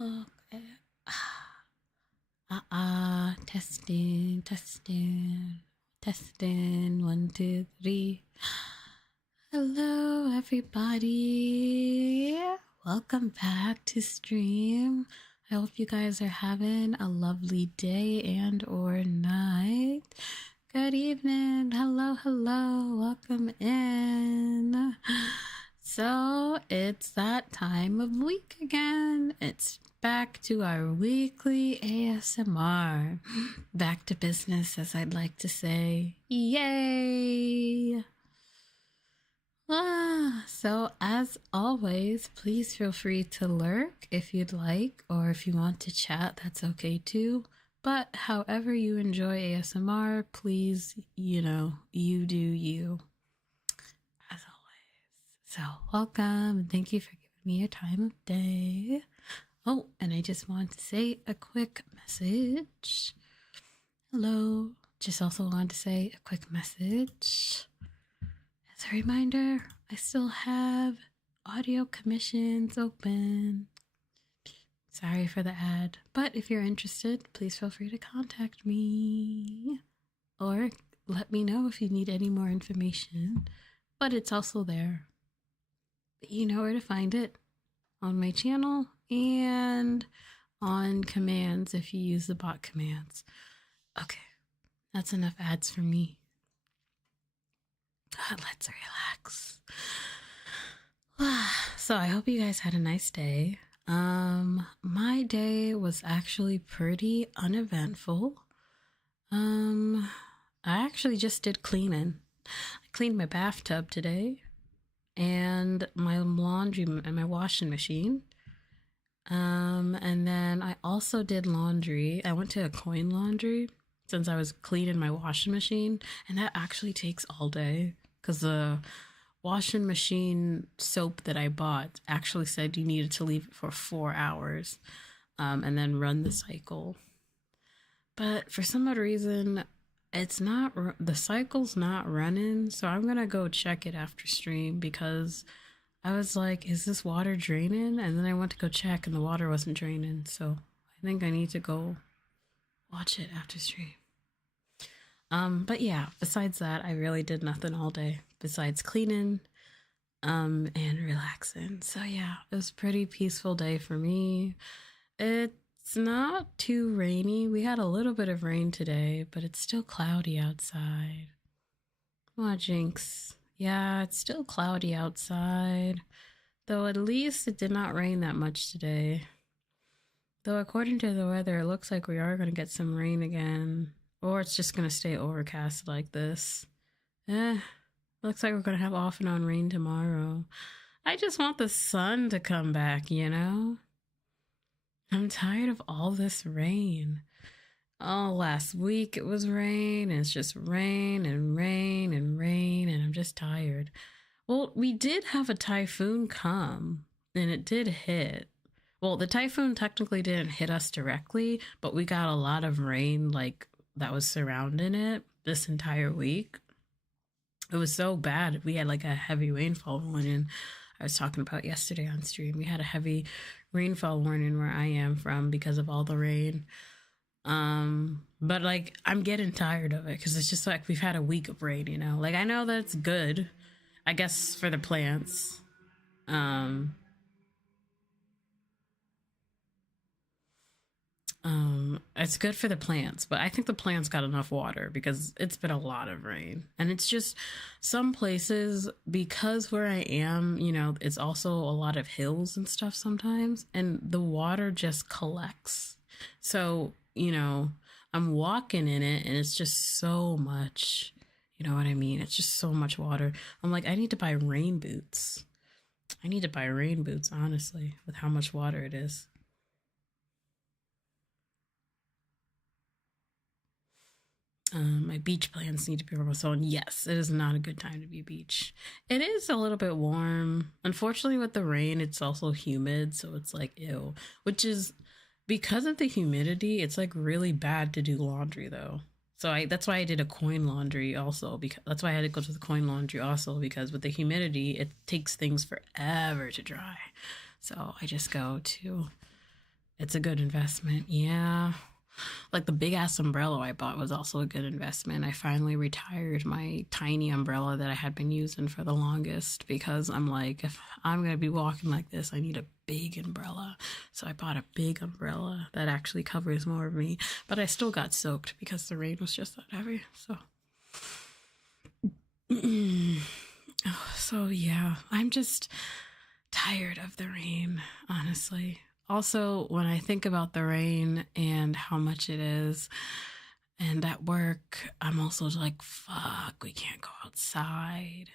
Okay. Testing. 1, 2, 3. Hello, everybody. Welcome back to stream. I hope you guys are having a lovely day and or night. Good evening. Hello. Welcome in. So it's that time of week again. It's back to our weekly ASMR. Back to business, as I'd like to say. Yay! So as always, please feel free to lurk if you'd like, or if you want to chat, that's okay too. But however you enjoy ASMR, please, you do you. As always. So welcome, and thank you for giving me your time of day. Oh, and I just want to say a quick message. Hello. Just also want to say a quick message. As a reminder, I still have audio commissions open. Sorry for the ad, but if you're interested, please feel free to contact me or let me know if you need any more information. But it's also there. You know where to find it on my channel and on commands if you use the bot commands. Okay, that's enough ads for me. Let's relax. So I hope you guys had a nice day. My day was actually pretty uneventful. I actually just did cleaning. I cleaned my bathtub today and my laundry and my washing machine. And then I also did laundry. I went to a coin laundry since I was cleaning my washing machine, and that actually takes all day because the washing machine soap that I bought actually said you needed to leave it for 4 hours and then run the cycle. But for some odd reason, the cycle's not running, so I'm gonna go check it after stream because I was like, is this water draining? And then I went to go check and the water wasn't draining, so I think I need to go watch it after stream. But yeah, besides that, I really did nothing all day besides cleaning and relaxing. So yeah, it was a pretty peaceful day for me. It's not too rainy. We had a little bit of rain today, but it's still cloudy outside. Aw, jinx. Yeah, it's still cloudy outside, though at least it did not rain that much today. Though according to the weather, it looks like we are going to get some rain again. Or it's just going to stay overcast like this. Looks like we're going to have off and on rain tomorrow. I just want the sun to come back, you know? I'm tired of all this rain. Oh, last week it was rain, and it's just rain, and I'm just tired. Well, we did have a typhoon come, and it did hit. Well, the typhoon technically didn't hit us directly, but we got a lot of rain, like, that was surrounding it this entire week. It was so bad. We had like a heavy rainfall warning. I was talking about yesterday on stream. We had a heavy rainfall warning where I am from because of all the rain. But like, I'm getting tired of it because it's just like we've had a week of rain, you know? Like, I know that it's good, I guess, for the plants. It's good for the plants, but I think the plants got enough water because it's been a lot of rain. And it's just some places, because where I am, you know, it's also a lot of hills and stuff sometimes, and the water just collects. So, you know, I'm walking in it and it's just so much, you know what I mean? It's just so much water. I'm like, I need to buy rain boots. Honestly, with how much water it is. My beach plans need to be removed. So yes, it is not a good time to be beach. It is a little bit warm. Unfortunately, with the rain, it's also humid, so it's like ew. Which is because of the humidity, it's like really bad to do laundry though. So that's why I did a coin laundry also, because that's why I had to go to the coin laundry also, because with the humidity, it takes things forever to dry. So I just go to It's a good investment. Yeah. Like the big ass umbrella I bought was also a good investment. I finally retired my tiny umbrella that I had been using for the longest because I'm like, if I'm going to be walking like this, I need a big umbrella. So I bought a big umbrella that actually covers more of me, but I still got soaked because the rain was just that heavy. So yeah, I'm just tired of the rain, honestly. Also, when I think about the rain and how much it is, and at work, I'm also like, fuck, we can't go outside.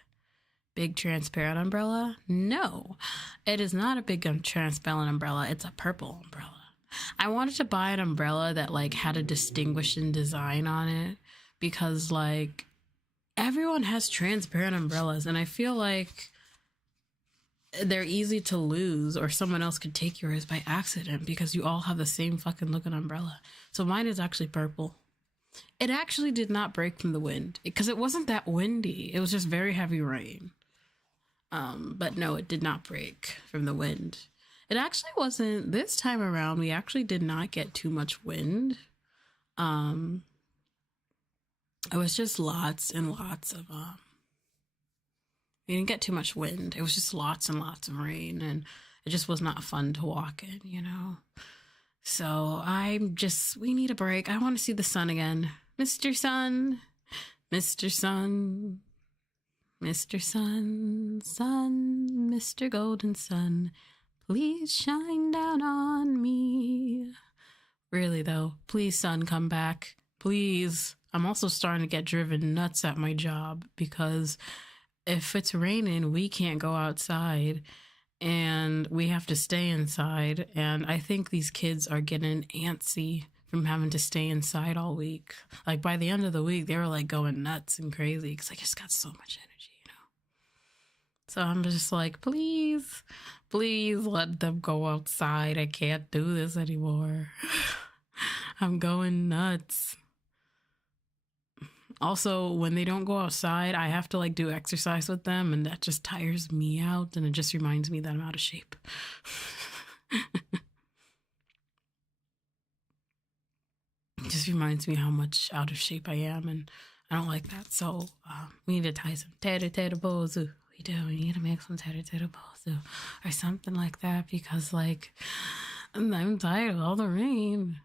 Big transparent umbrella? No, it is not a big transparent umbrella. It's a purple umbrella. I wanted to buy an umbrella that like had a distinguishing design on it because like everyone has transparent umbrellas, and I feel like they're easy to lose or someone else could take yours by accident because you all have the same fucking looking umbrella. So mine is actually purple. It actually did not break from the wind because it wasn't that windy. It was just very heavy rain. But no, it did not break from the wind. It actually wasn't this time around. We actually did not get too much wind. It was just lots and lots of we didn't get too much wind. It was just lots and lots of rain, and it just was not fun to walk in, you know? So we need a break. I want to see the sun again. Mr. Sun, Mr. Sun, Mr. Sun, Sun, Mr. Golden Sun, please shine down on me. Really, though, please, sun, come back. Please. I'm also starting to get driven nuts at my job because if it's raining, we can't go outside and we have to stay inside. And I think these kids are getting antsy from having to stay inside all week. Like by the end of the week, they were like going nuts and crazy because I just got so much energy, you know? So I'm just like, please, please let them go outside. I can't do this anymore. I'm going nuts. Also, when they don't go outside, I have to like do exercise with them, and that just tires me out, and it just reminds me that I'm out of shape. It just reminds me how much out of shape I am, and I don't like that. So we need to tie some tater bozu. We do. We need to make some tater bozu or something like that because like I'm tired of all the rain.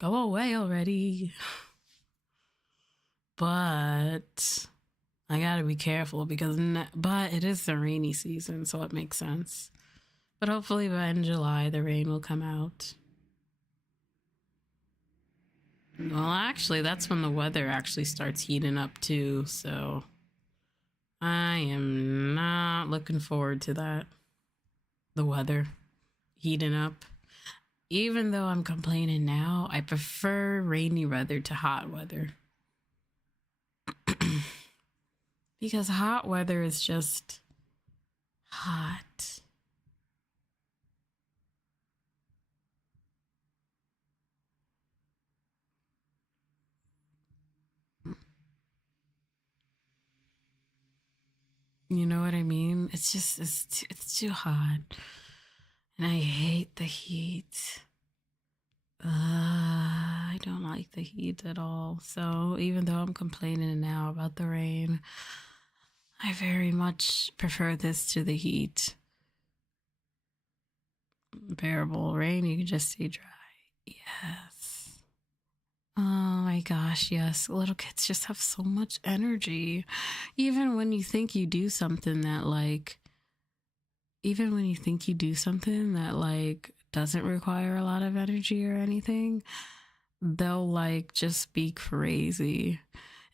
Go away already. But I gotta be careful because but it is the rainy season, so it makes sense. But hopefully by in July the rain will come out. Well, actually, that's when the weather actually starts heating up too, so I am not looking forward to that. The weather heating up. Even though I'm complaining now, I prefer rainy weather to hot weather. Because hot weather is just hot. You know what I mean? It's just, it's too hot. And I hate the heat. I don't like the heat at all. So even though I'm complaining now about the rain, I very much prefer this to the heat. Bearable rain, you can just stay dry. Yes. Oh my gosh, yes. Little kids just have so much energy. Even when you think you do something that like doesn't require a lot of energy or anything, they'll like just be crazy.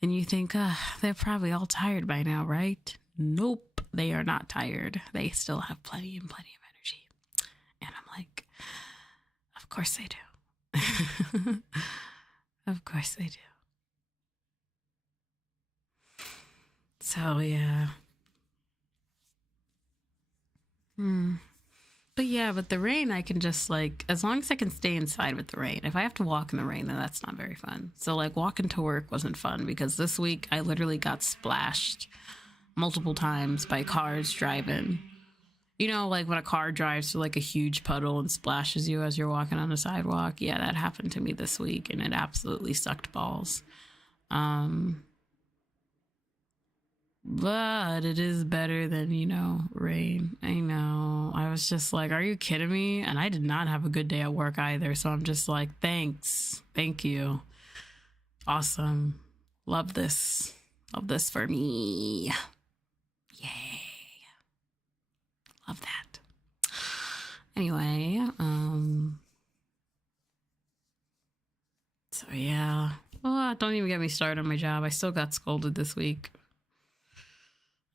And you think, they're probably all tired by now, right? Nope, they are not tired. They still have plenty of energy. And I'm like, of course they do. Of course they do. So, yeah. But the rain, I can just like, as long as I can stay inside with the rain. If I have to walk in the rain, then that's not very fun. So like walking to work wasn't fun because this week I literally got splashed multiple times by cars driving. You know, like when a car drives through like a huge puddle and splashes you as you're walking on the sidewalk. Yeah, that happened to me this week and it absolutely sucked balls. Um, but it is better than, you know, rain. I know. I was just like, are you kidding me? And I did not have a good day at work either. So I'm just like, thanks. Thank you. Awesome. Love this. Love this for me. Yay. Love that. Anyway, so yeah. Well, don't even get me started on my job. I still got scolded this week.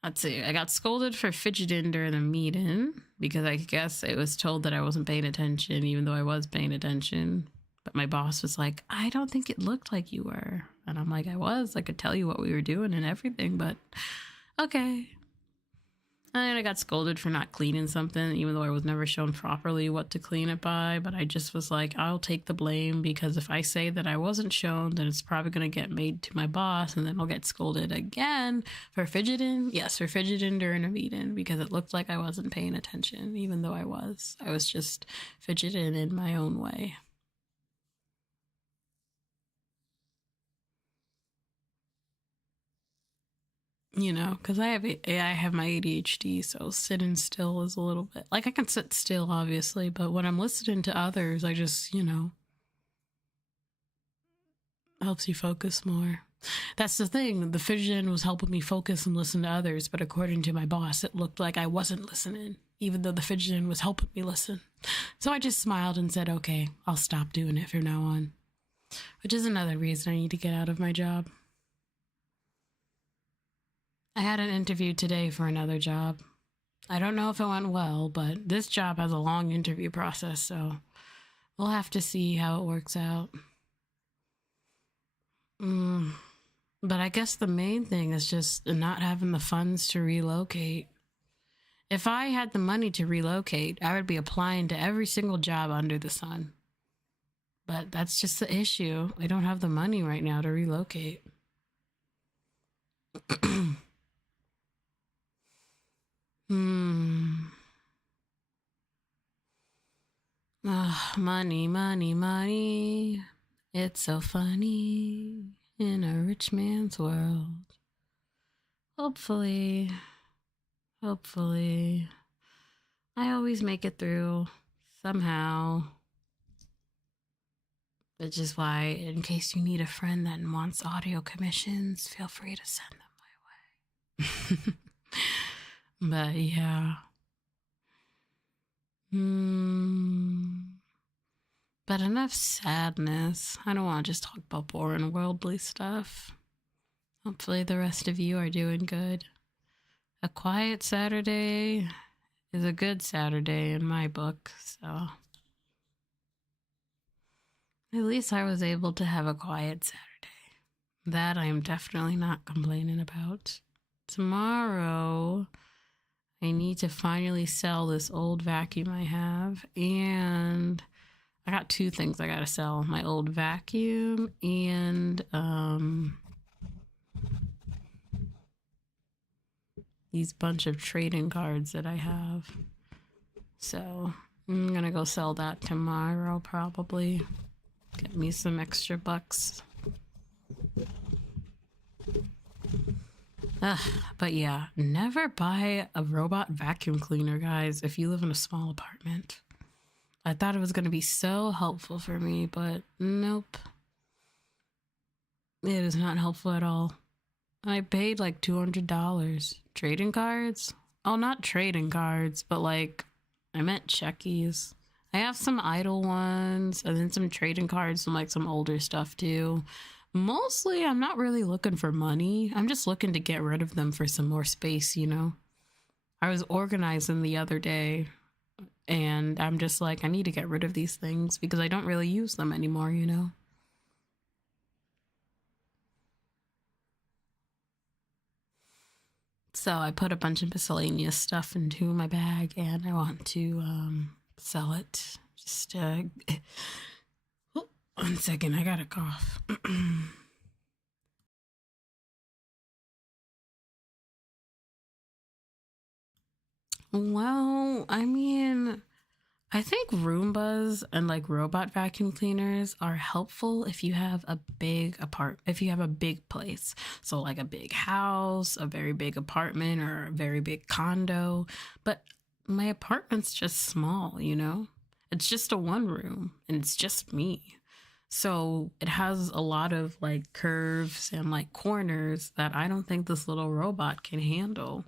Let's see. I got scolded for fidgeting during the meeting because I guess it was told that I wasn't paying attention, even though I was paying attention. But my boss was like, I don't think it looked like you were. And I'm like, I was. I could tell you what we were doing and everything, but okay. And then I got scolded for not cleaning something, even though I was never shown properly what to clean it by. But I just was like, I'll take the blame because if I say that I wasn't shown, then it's probably going to get made to my boss and then I'll get scolded again for fidgeting. Yes, for fidgeting during a meeting because it looked like I wasn't paying attention, even though I was. I was just fidgeting in my own way. You know, because I have my ADHD, so sitting still is a little bit like I can sit still, obviously, but when I'm listening to others, I just, you know, helps you focus more. That's the thing. The fidgeting was helping me focus and listen to others, but according to my boss, it looked like I wasn't listening, even though the fidgeting was helping me listen. So I just smiled and said, okay, I'll stop doing it from now on, which is another reason I need to get out of my job. I had an interview today for another job. I don't know if it went well, but this job has a long interview process, so we'll have to see how it works out. But I guess the main thing is just not having the funds to relocate. If I had the money to relocate, I would be applying to every single job under the sun. But that's just the issue. I don't have the money right now to relocate. Money, money, money. It's so funny in a rich man's world. Hopefully, I always make it through somehow. Which is why, in case you need a friend that wants audio commissions, feel free to send them my way. But yeah. But enough sadness. I don't want to just talk about boring worldly stuff. Hopefully the rest of you are doing good. A quiet Saturday is a good Saturday in my book, so at least I was able to have a quiet Saturday. That I am definitely not complaining about. Tomorrow, I need to finally sell this old vacuum I have, and I got two things I gotta sell. My old vacuum and these bunch of trading cards that I have. So I'm gonna go sell that tomorrow probably. Get me some extra bucks. But yeah, never buy a robot vacuum cleaner, guys, if you live in a small apartment. I thought it was going to be so helpful for me, but nope. It is not helpful at all. I paid like $200. Trading cards? Oh, not trading cards, but like, I meant checkies. I have some idle ones, and then some trading cards from like some older stuff too. Mostly, I'm not really looking for money. I'm just looking to get rid of them for some more space, you know? I was organizing the other day, and I'm just like, I need to get rid of these things because I don't really use them anymore, you know? So I put a bunch of miscellaneous stuff into my bag, and I want to sell it. Just, 1 second, I got a cough. Well, I mean, I think Roombas and like robot vacuum cleaners are helpful if you have a if you have a big place. So like a big house, a very big apartment or a very big condo. But my apartment's just small, you know? It's just a one room and it's just me. So it has a lot of like curves and like corners that I don't think this little robot can handle.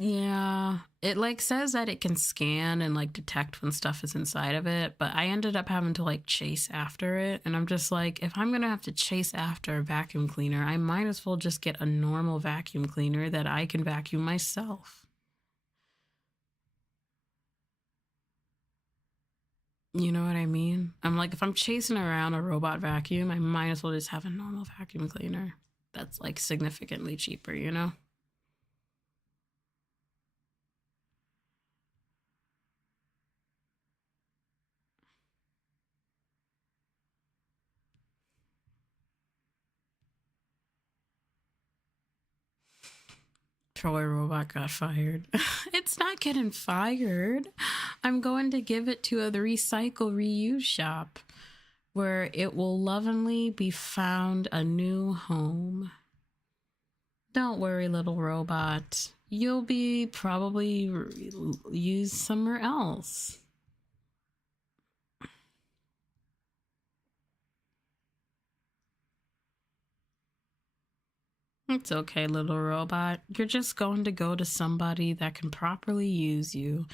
Yeah, it like says that it can scan and like detect when stuff is inside of it, but I ended up having to like chase after it. And I'm just like, if I'm gonna have to chase after a vacuum cleaner, I might as well just get a normal vacuum cleaner that I can vacuum myself. You know what I mean? I'm like, if I'm chasing around a robot vacuum, I might as well just have a normal vacuum cleaner that's like significantly cheaper, you know? Troy Robot got fired. It's not getting fired. I'm going to give it to a recycle reuse shop where it will lovingly be found a new home. Don't worry, little robot. You'll be probably used somewhere else. It's okay, little robot. You're just going to go to somebody that can properly use you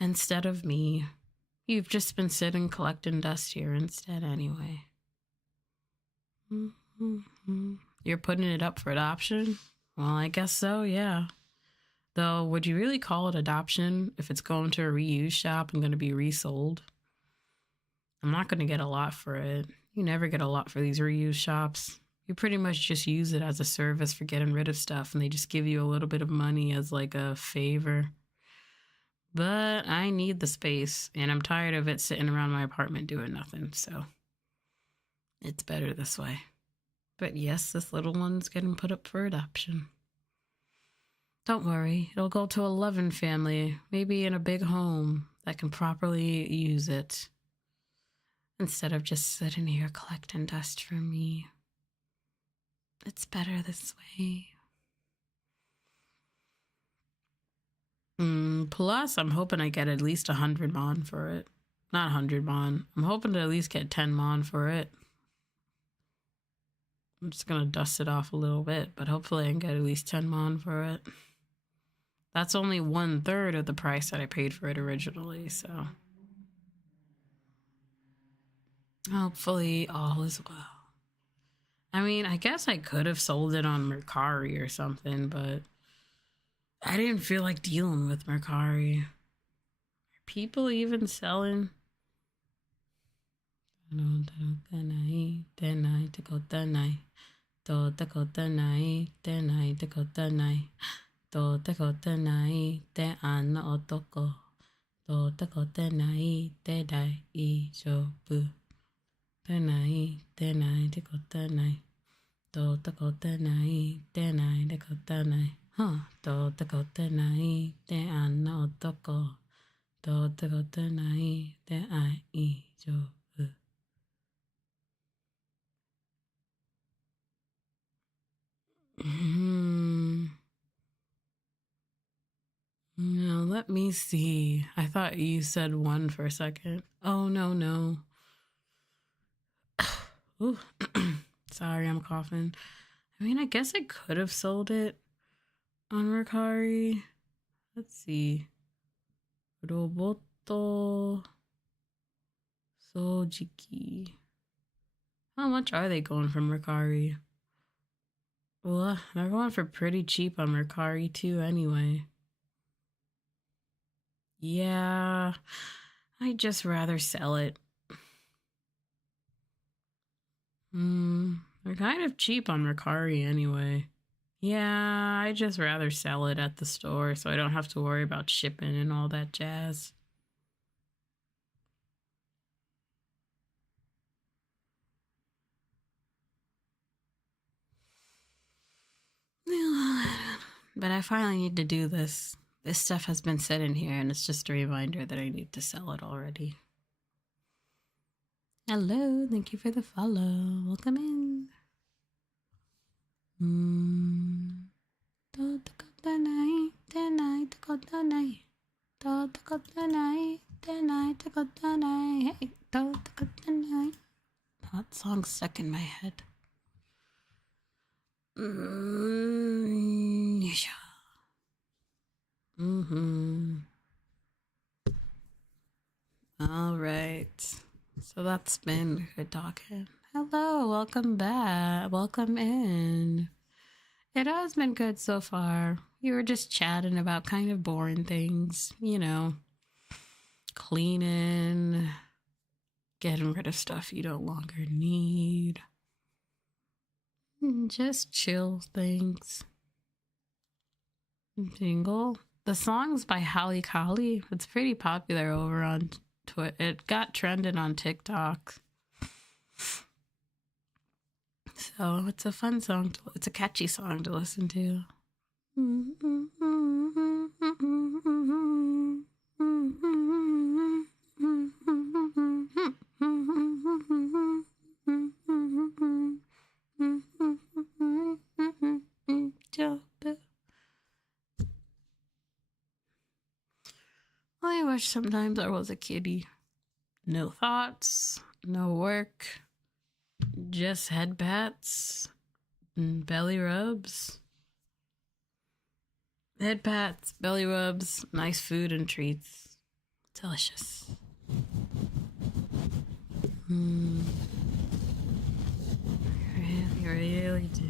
instead of me. You've just been sitting collecting dust here instead, anyway. Mm-hmm. You're putting it up for adoption? Well, I guess so, yeah. Though, would you really call it adoption if it's going to a reuse shop and going to be resold? I'm not going to get a lot for it. You never get a lot for these reuse shops. You pretty much just use it as a service for getting rid of stuff, and they just give you a little bit of money as like a favor. But I need the space, and I'm tired of it sitting around my apartment doing nothing, so it's better this way. But yes, this little one's getting put up for adoption. Don't worry, it'll go to a loving family, maybe in a big home that can properly use it, instead of just sitting here collecting dust for me. It's better this way. Plus, I'm hoping I get at least 100 mon for it. Not 100 mon. I'm hoping to at least get 10 mon for it. I'm just gonna dust it off a little bit, but hopefully I can get at least 10 mon for it. That's only 1/3 of the price that I paid for it originally, so hopefully all is well. I mean, I guess I could have sold it on Mercari or something, but I didn't feel like dealing with Mercari. Are people even selling? No, let me see. I thought you said one for a second. Oh, no, no. Ooh. Sorry, I'm coughing. I mean, I guess I could have sold it on Mercari. Let's see. Roboto Sojiki. How much are they going for Mercari? Well, they're going for pretty cheap on Mercari too, anyway. Yeah, I'd just rather sell it. They're kind of cheap on Mercari anyway. Yeah, I'd just rather sell it at the store so I don't have to worry about shipping and all that jazz. but I finally need to do this. This stuff has been sitting here, and it's just a reminder that I need to sell it already. Hello, thank you for the follow. Welcome in. That song's stuck in my head. All right. So that's been good talking. Hello, welcome back. Welcome in. It has been good so far. We were just chatting about kind of boring things, you know, cleaning, getting rid of stuff you no longer need, just chill things. Jingle. The song's by Halle Kali. It's pretty popular over on Twitter. It got trending on TikTok. So it's a fun song. It's a catchy song to listen to. I wish sometimes I was a kitty. No thoughts, no work, just head pats and belly rubs. Head pats, belly rubs, nice food and treats. Delicious. I really do.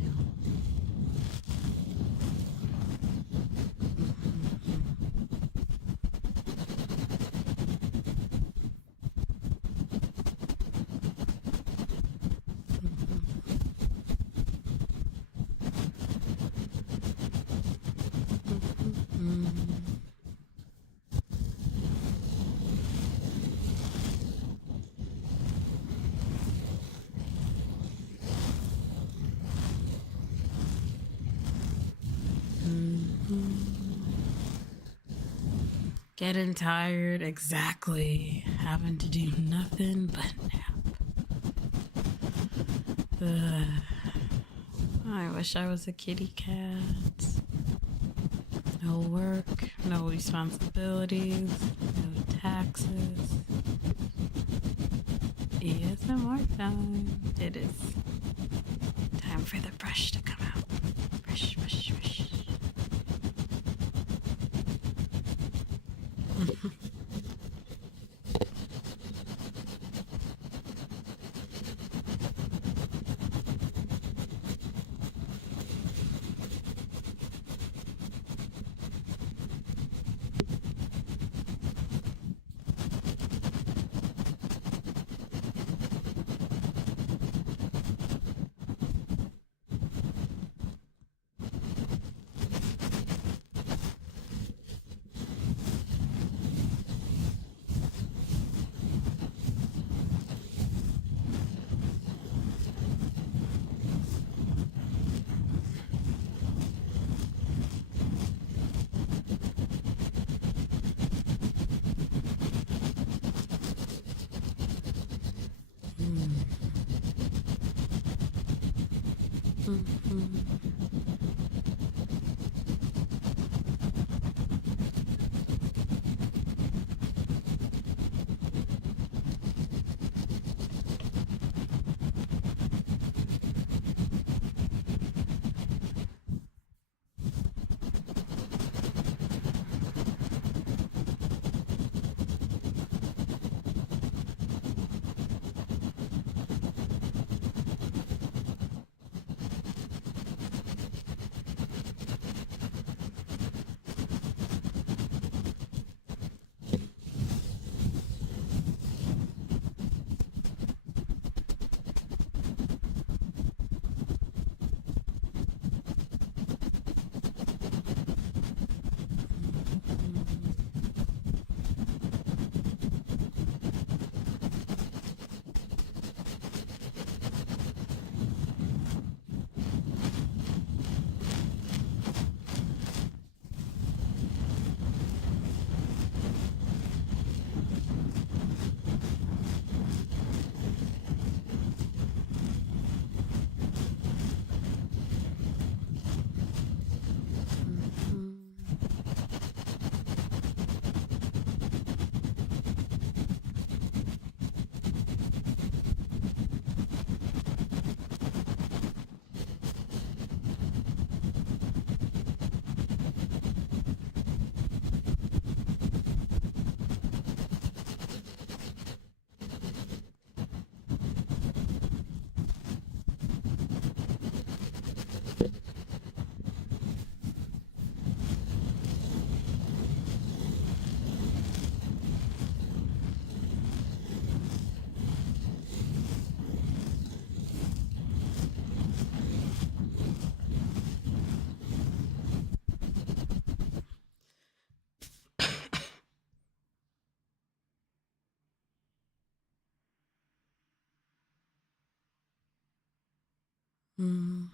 Getting tired, exactly. Having to do nothing but nap. I wish I was a kitty cat. No work, no responsibilities, no taxes. ASMR time. It is time for the brush to come out. Brush, brush, brush. Mm.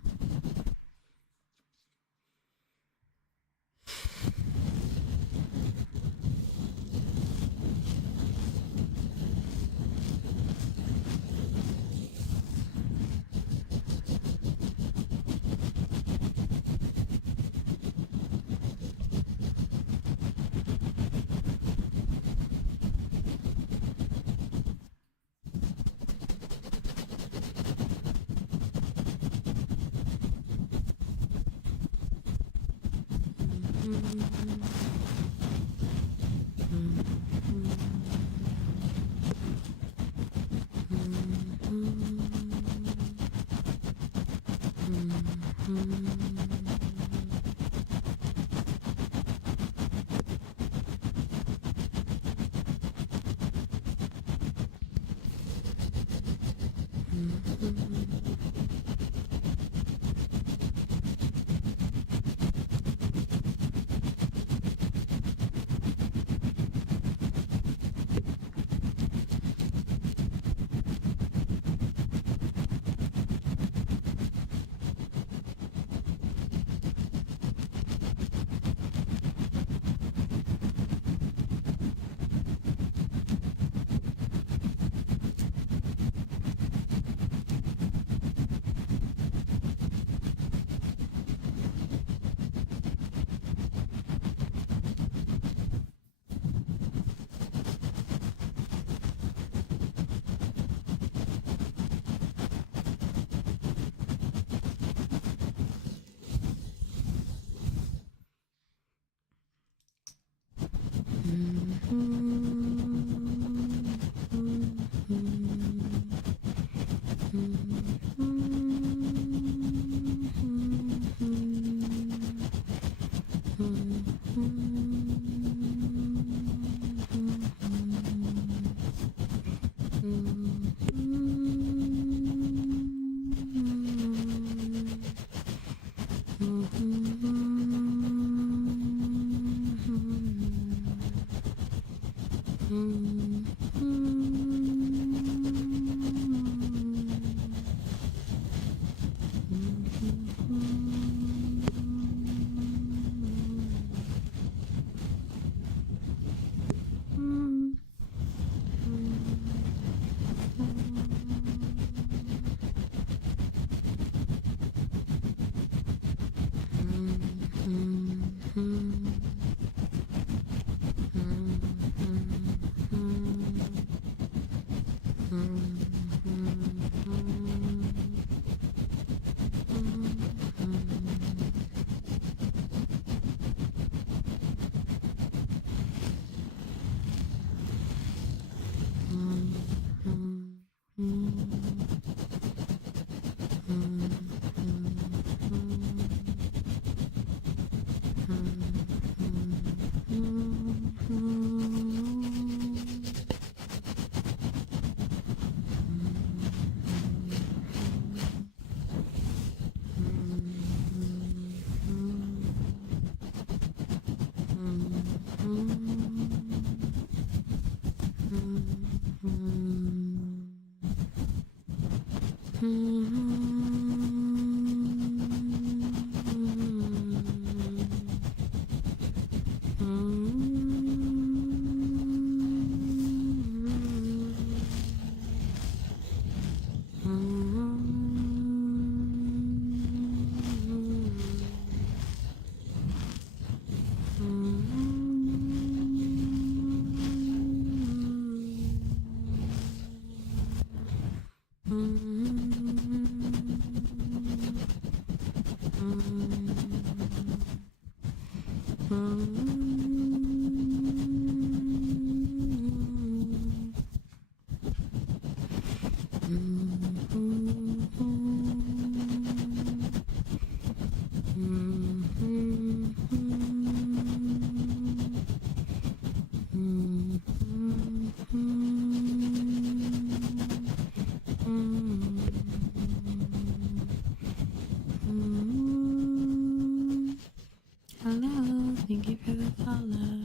Hello, thank you for the follow.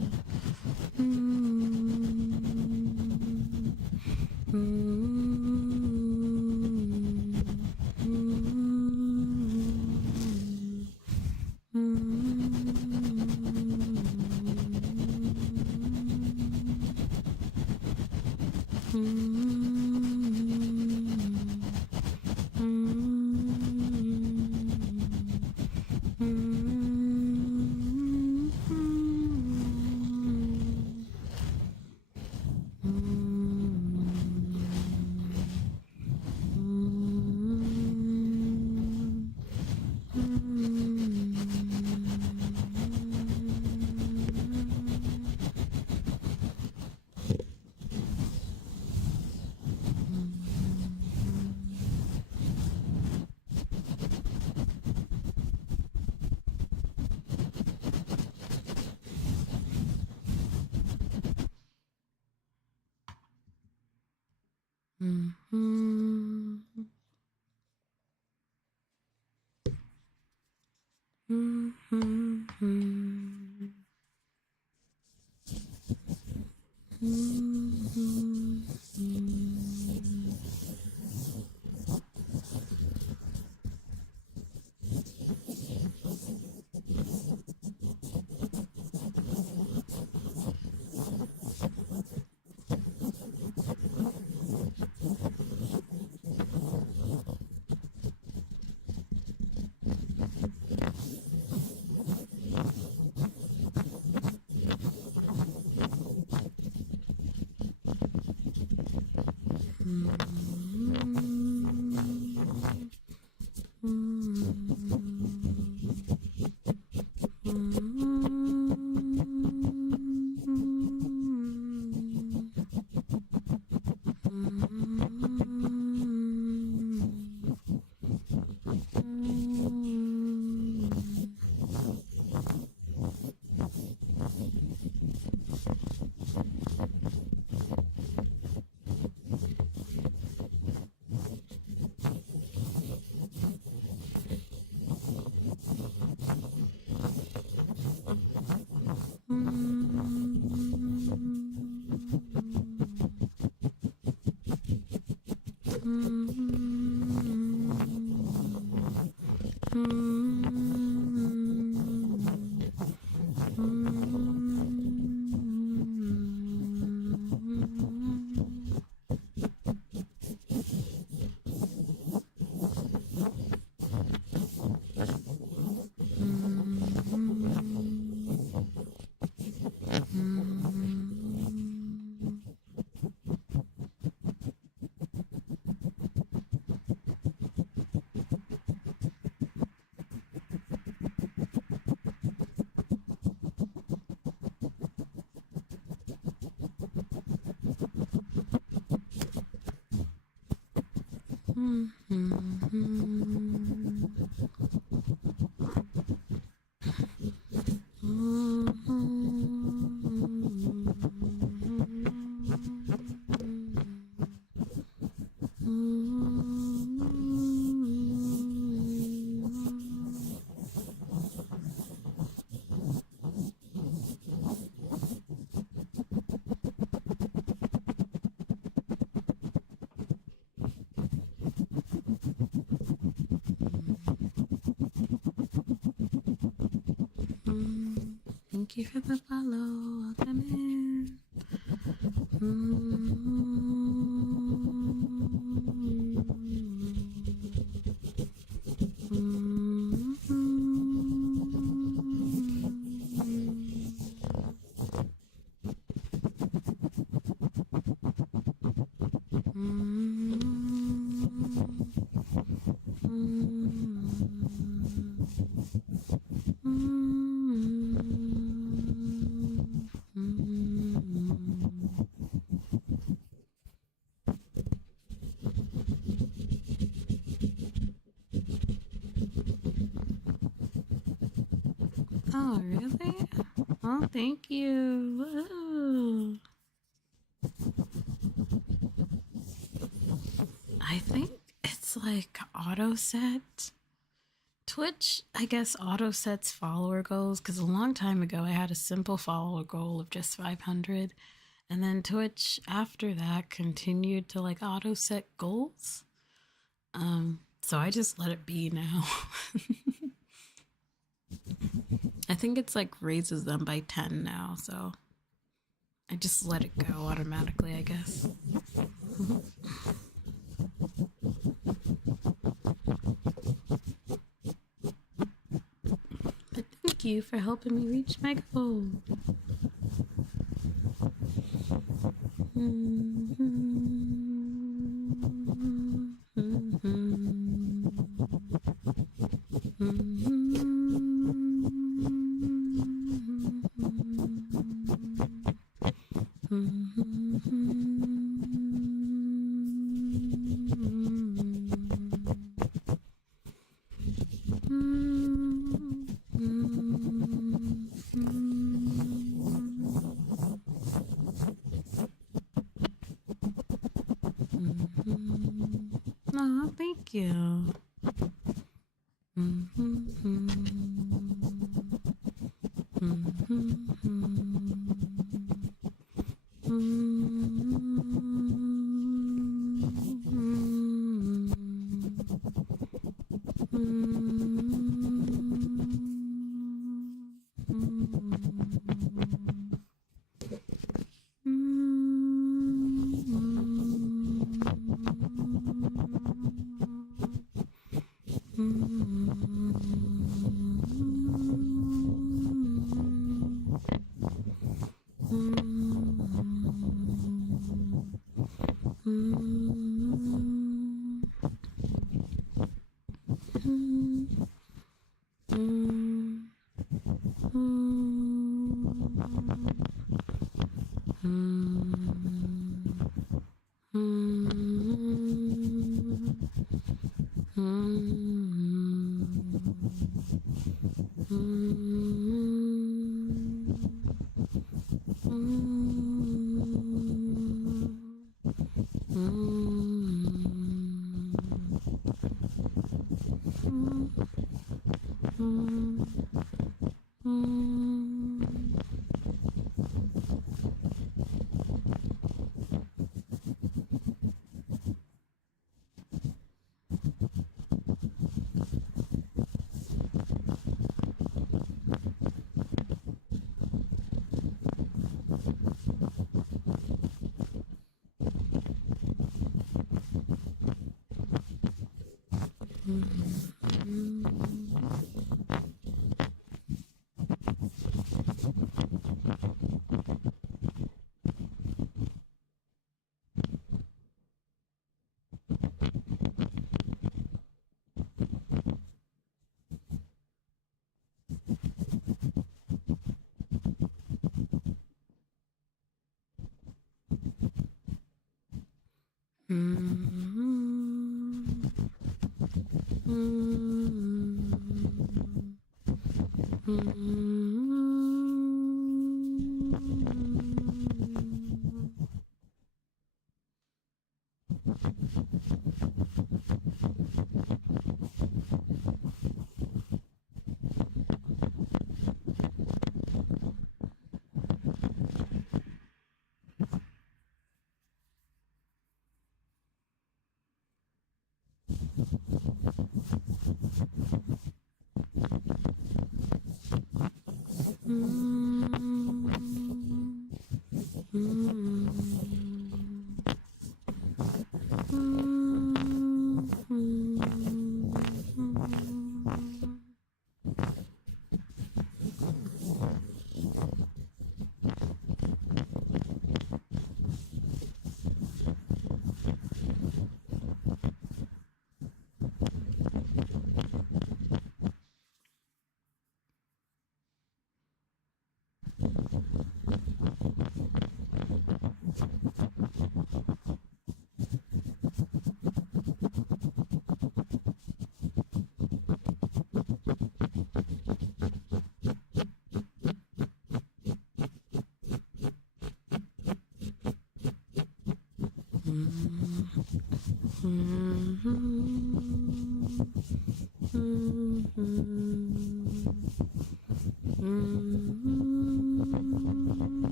Mm-hmm. Mm-hmm. Mm-hmm. Thank you for the follow. Welcome in. Oh, really? Oh, thank you. Woo. I think it's like auto set. Twitch, I guess, auto sets follower goals because a long time ago I had a simple follower goal of just 500. And then Twitch after that continued to like auto set goals. So I just let it be now. I think it's like raises them by 10 now, so I just let it go automatically, I guess. But thank you for helping me reach my goal. you.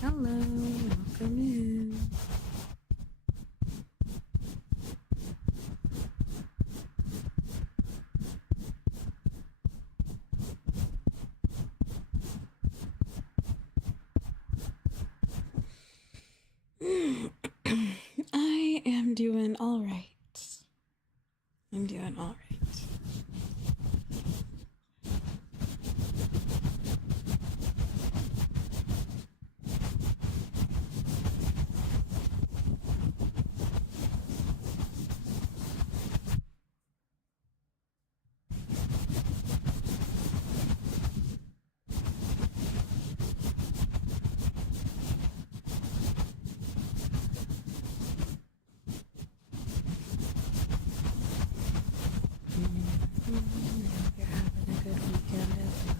Hello, welcome in. I am doing all right. I'm doing all right. You're having a good weekend as well.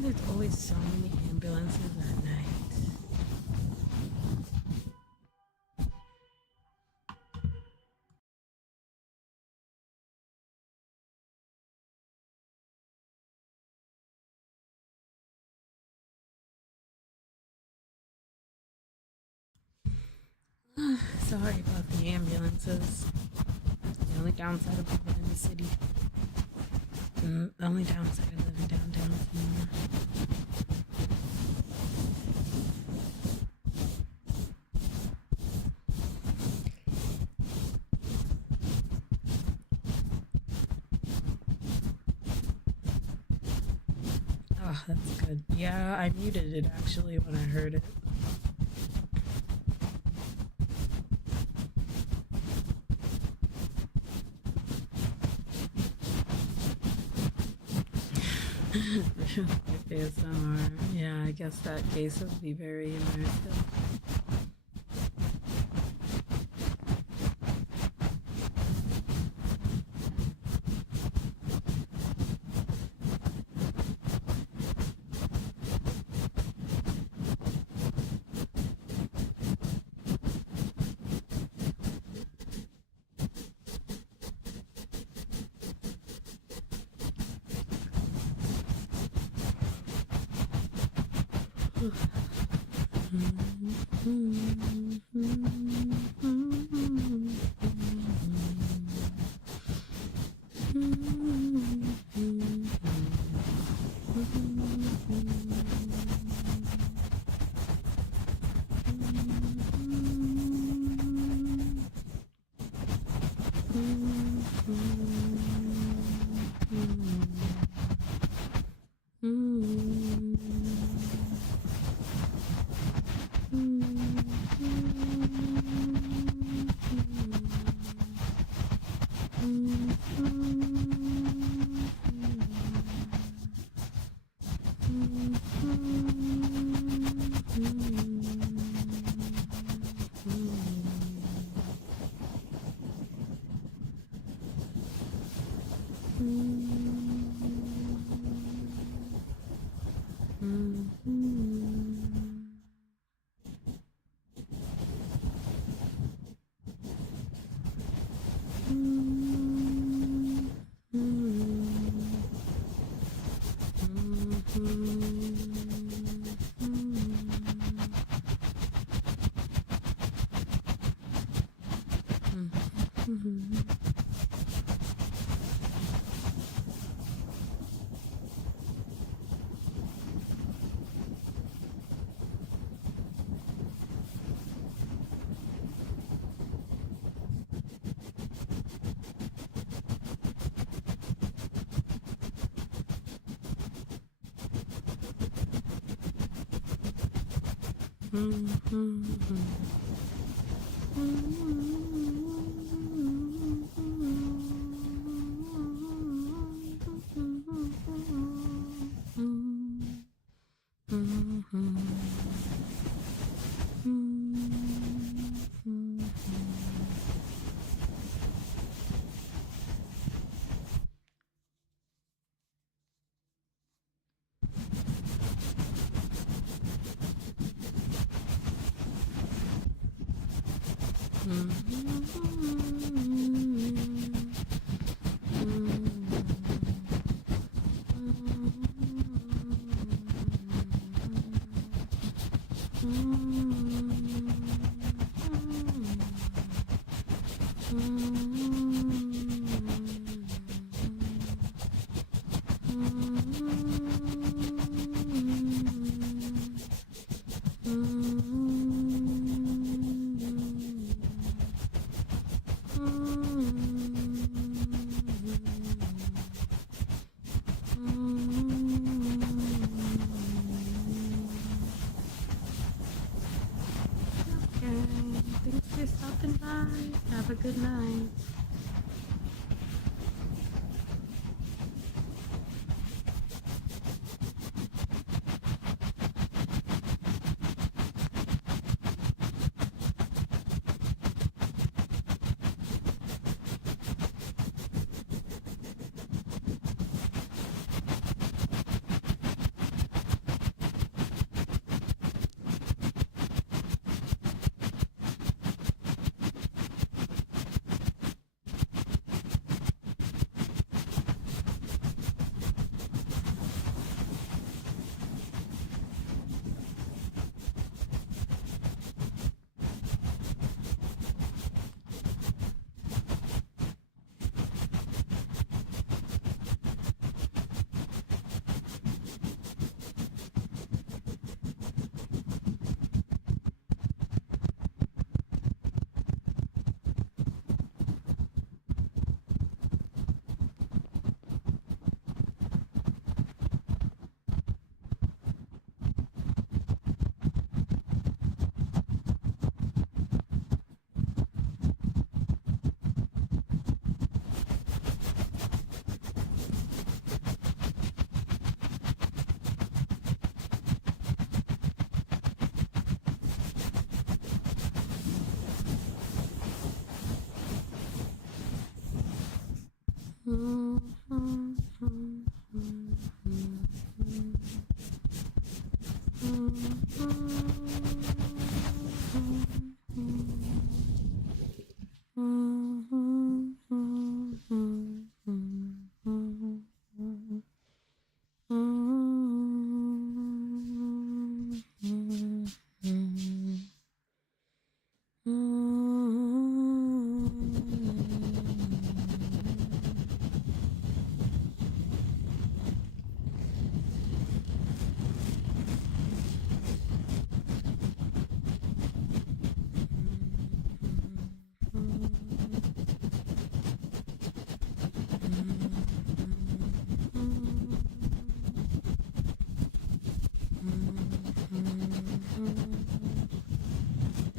There's always so many ambulances at night. Sorry about the ambulances. The only downside of living in the city. The only downside of living downtown somewhere. Oh, that's good. Yeah, I muted it actually when I heard it. ASMR. Yeah, I guess that case would be very immersive. Thanks for stopping by. Have a good night.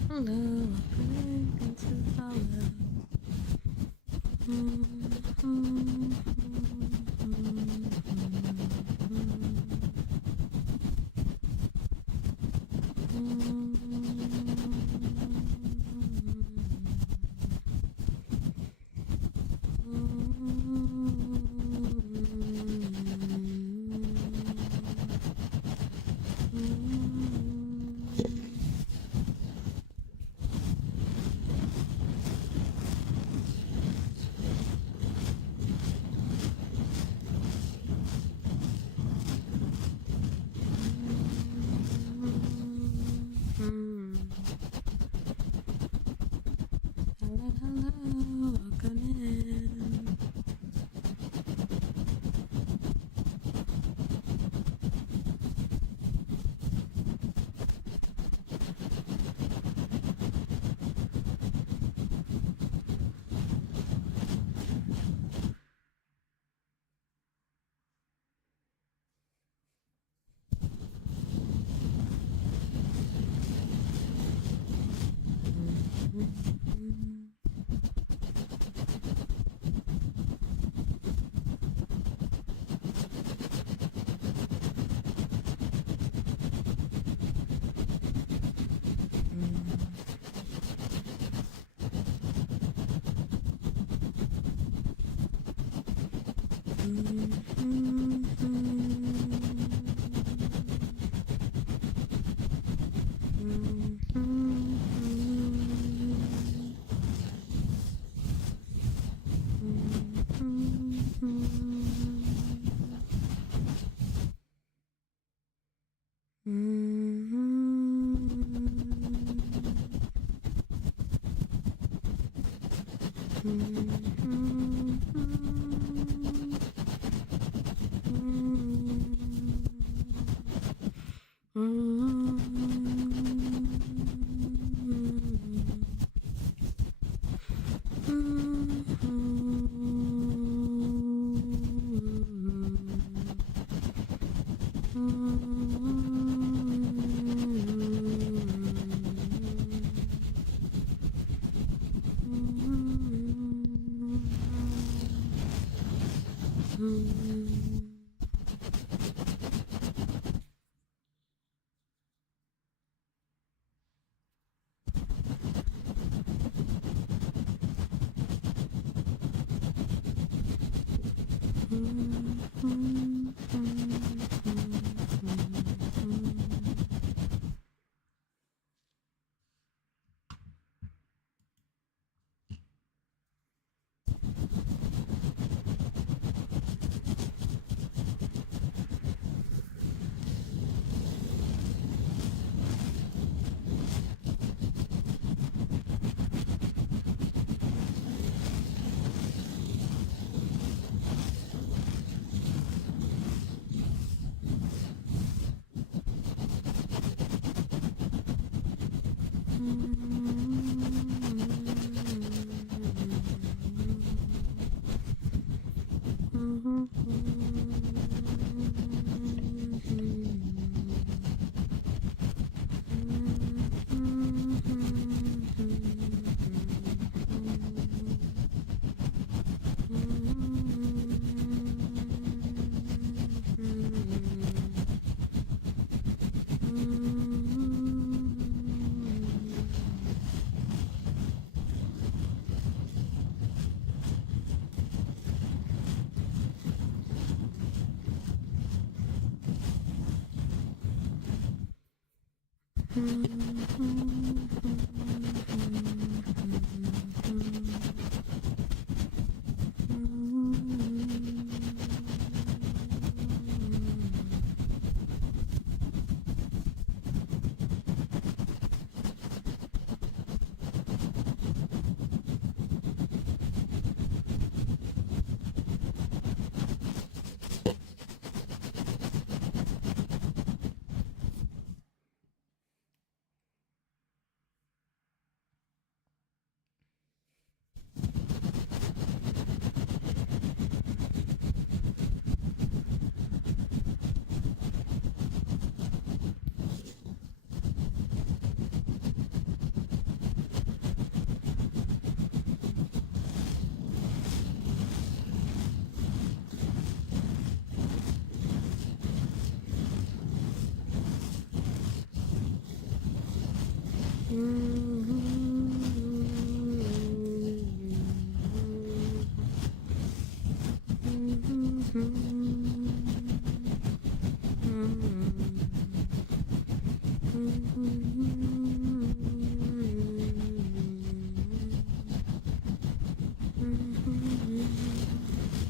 Hello, welcome to follow.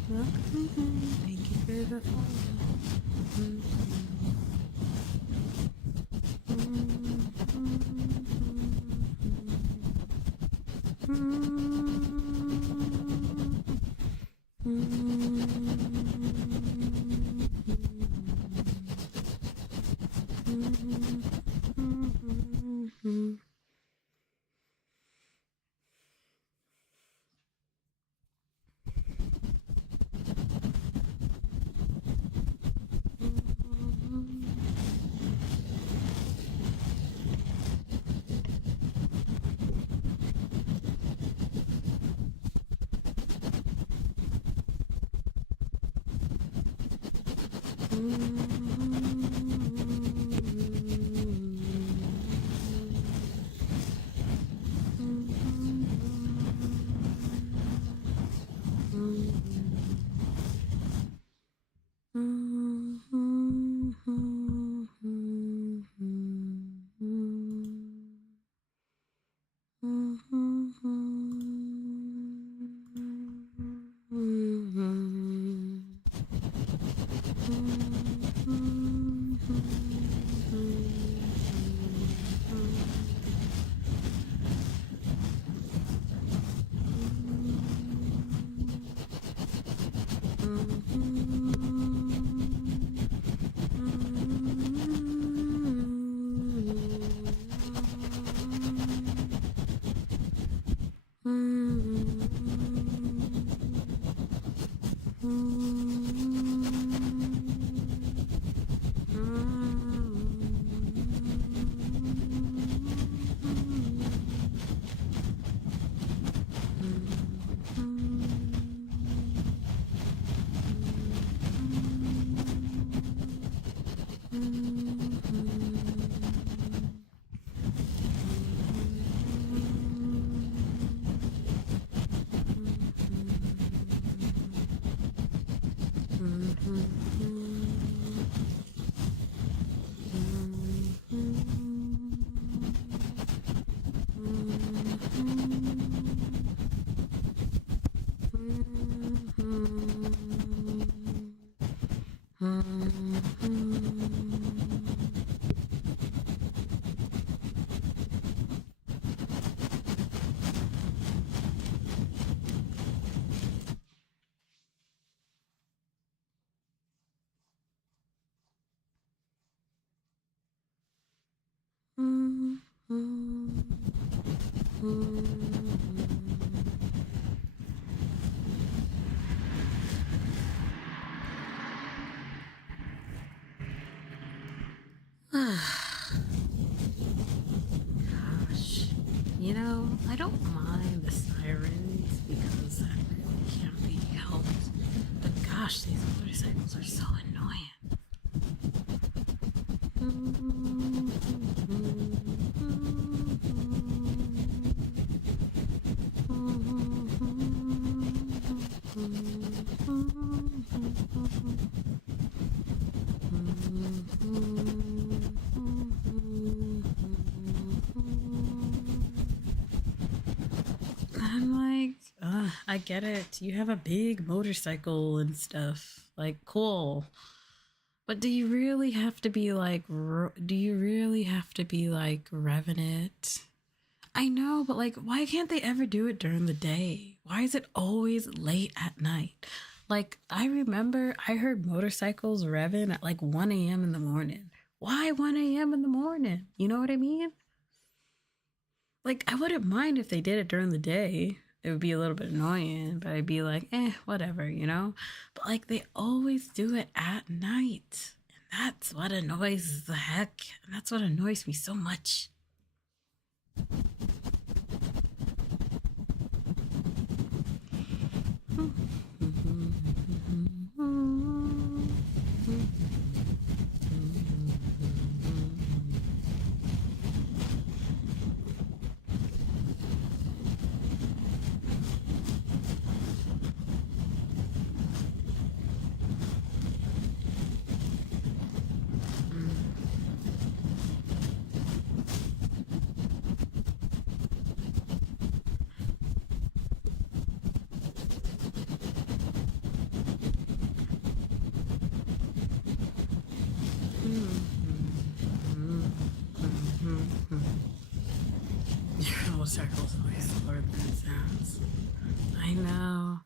Thank you for the follow. Gosh, I don't mind the sirens because that really can't be helped. But gosh, these motorcycles are so annoying. I'm like, I get it. You have a big motorcycle and stuff. Like, cool. But do you really have to be like, revving it? I know, but like, why can't they ever do it during the day? Why is it always late at night? Like, I remember I heard motorcycles revving at like 1 a.m. in the morning. Why 1 a.m. in the morning? You know what I mean? Like, I wouldn't mind if they did it during the day. It would be a little bit annoying, but I'd be like, whatever, But like, they always do it at night. And that's what annoys the heck. And that's what annoys me so much. Your motorcycles always slower than it sounds. I know.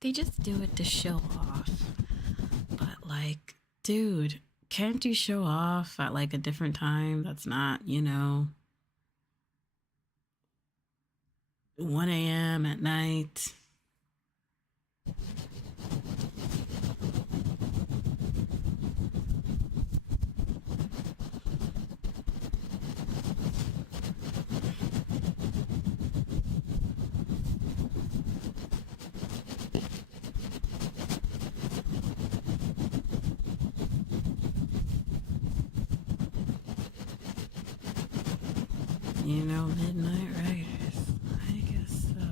They just do it to show off. But like, dude, can't you show off at like a different time that's not, 1 a.m. at night? Midnight Riders. I guess so.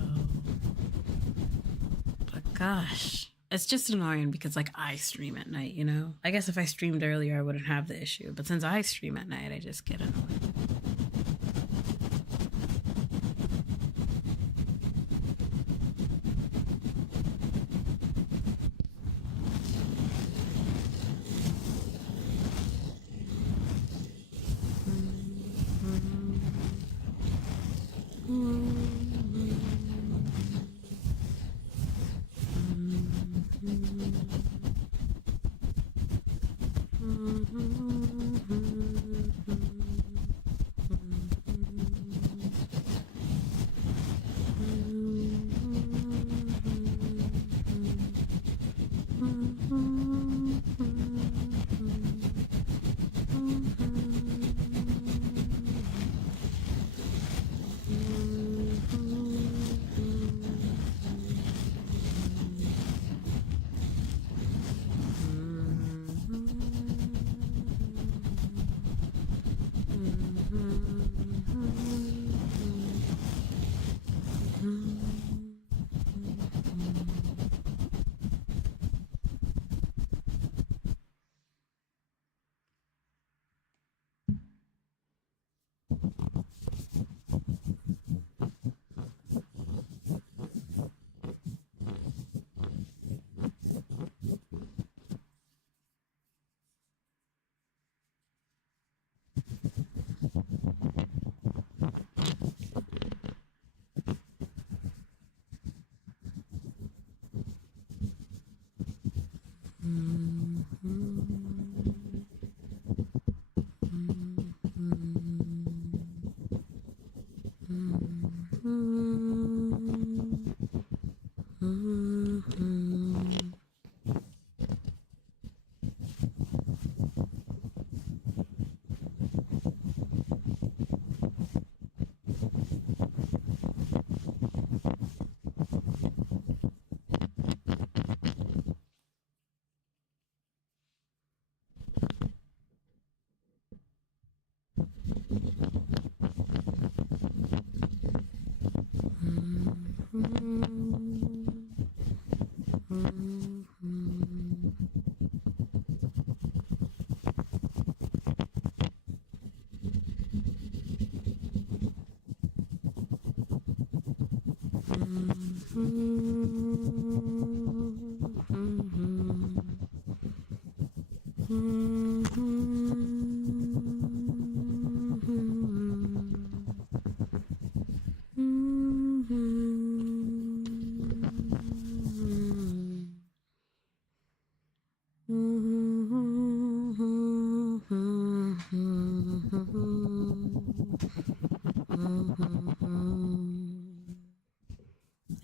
But gosh, it's just annoying because like I stream at night, I guess if I streamed earlier I wouldn't have the issue, but since I stream at night I just get annoyed.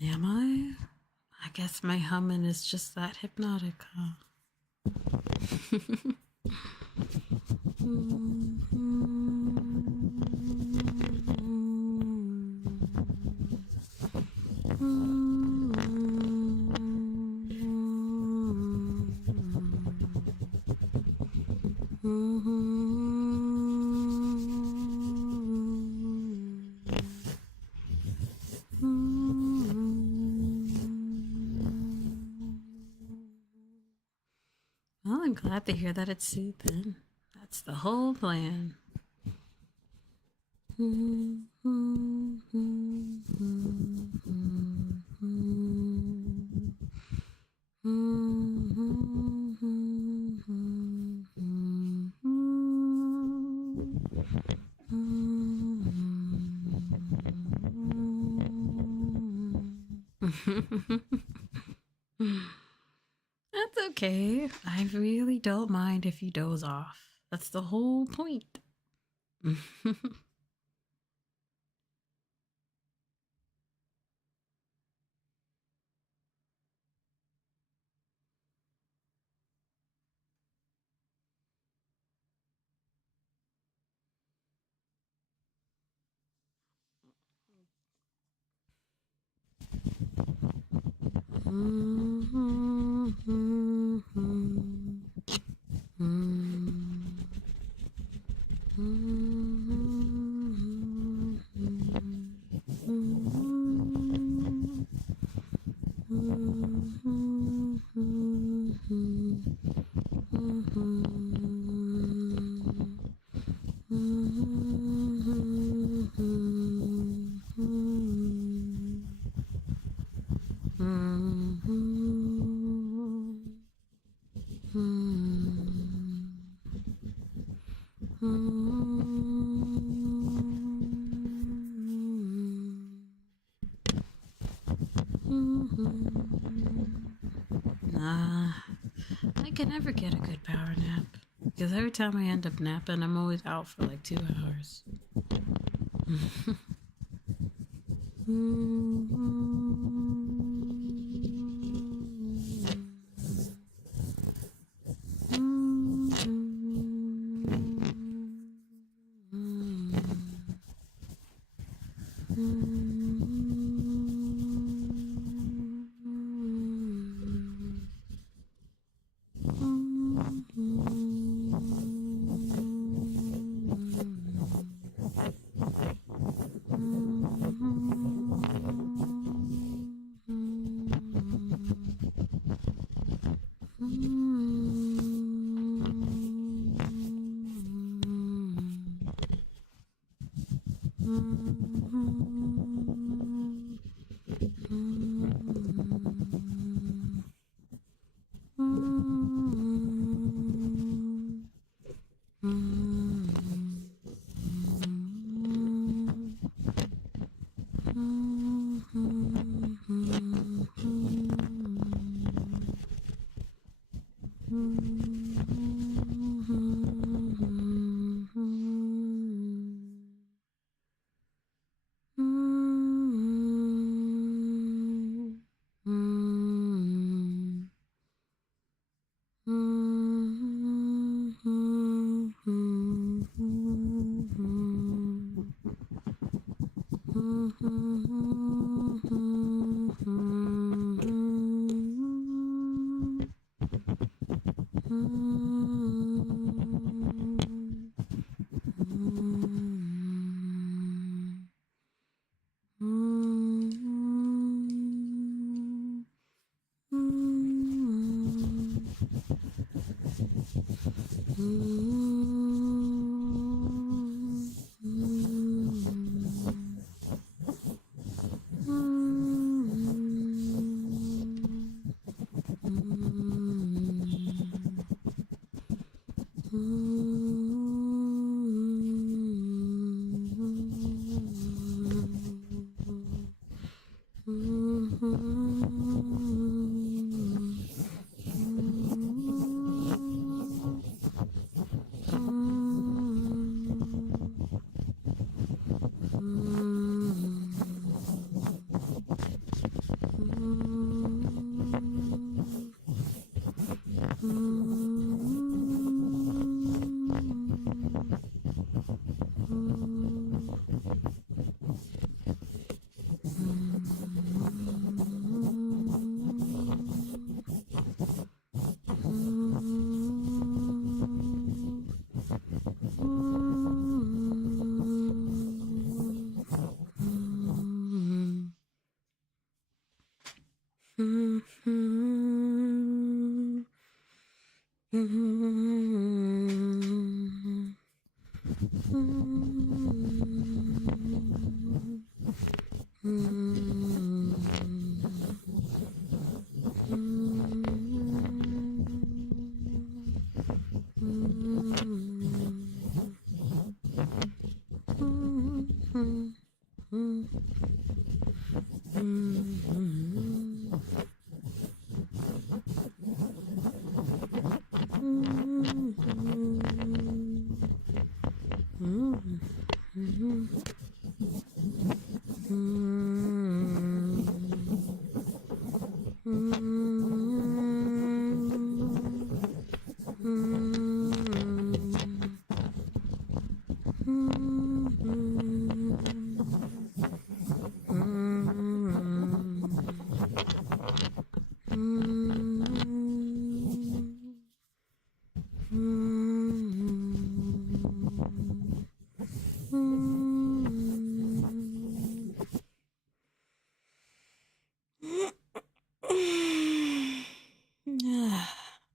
Am I? I guess my humming is just that hypnotic, huh? Well, I'm glad to hear that it's soothing. That's the whole plan. That's okay. I really don't mind if you doze off. That's the whole point. Nah, I can never get a good power nap. Because every time I end up napping, I'm always out for like 2 hours.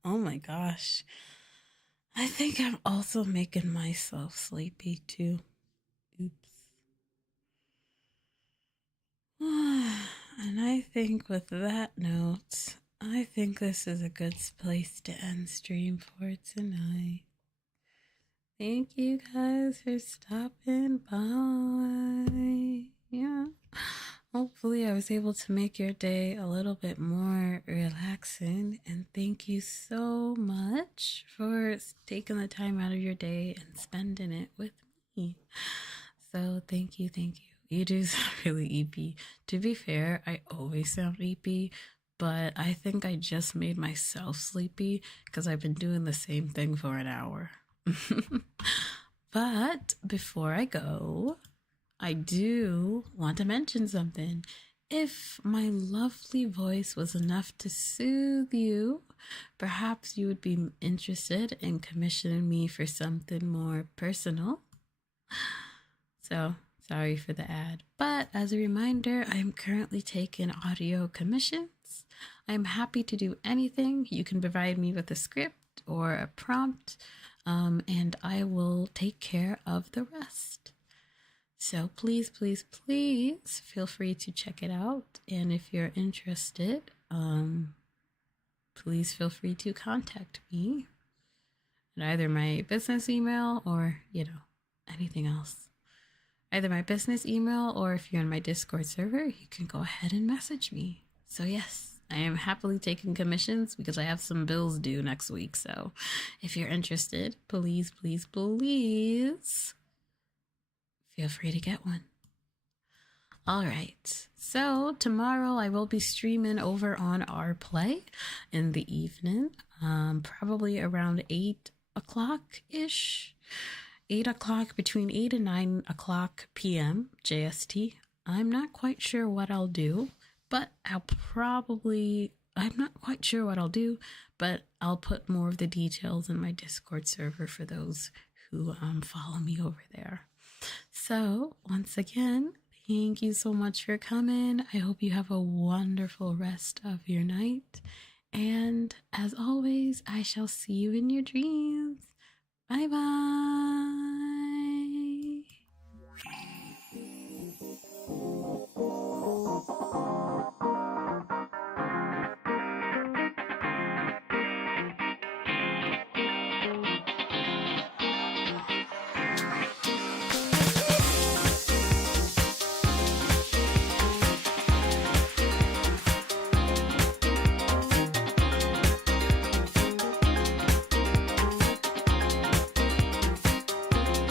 Oh my gosh. I think I'm also making myself sleepy too. Oops. And I think with that note, I think this is a good place to end stream for tonight. Thank you guys for stopping by. Yeah. Hopefully, I was able to make your day a little bit more relaxing. And thank you so much for taking the time out of your day and spending it with me. So, thank you, thank you. You do sound really EP. To be fair, I always sound EP, but I think I just made myself sleepy because I've been doing the same thing for an hour. But before I go, I do want to mention something. If my lovely voice was enough to soothe you, perhaps you would be interested in commissioning me for something more personal. So, sorry for the ad. But as a reminder, I am currently taking audio commissions. I'm happy to do anything. You can provide me with a script or a prompt, and I will take care of the rest. So please, please, please feel free to check it out. And if you're interested, please feel free to contact me at either my business email or, anything else. Either my business email or if you're in my Discord server, you can go ahead and message me. So yes, I am happily taking commissions because I have some bills due next week. So if you're interested, please, please, please feel free to get one. All right. So tomorrow I will be streaming over on our play in the evening, probably around 8 o'clock ish. 8 o'clock, between 8 and 9 o'clock p.m. JST. I'm not quite sure what I'll do, but I'm not quite sure what I'll do, but I'll put more of the details in my Discord server for those who follow me over there. So once again, thank you so much for coming. I hope you have a wonderful rest of your night. And as always, I shall see you in your dreams. Bye bye.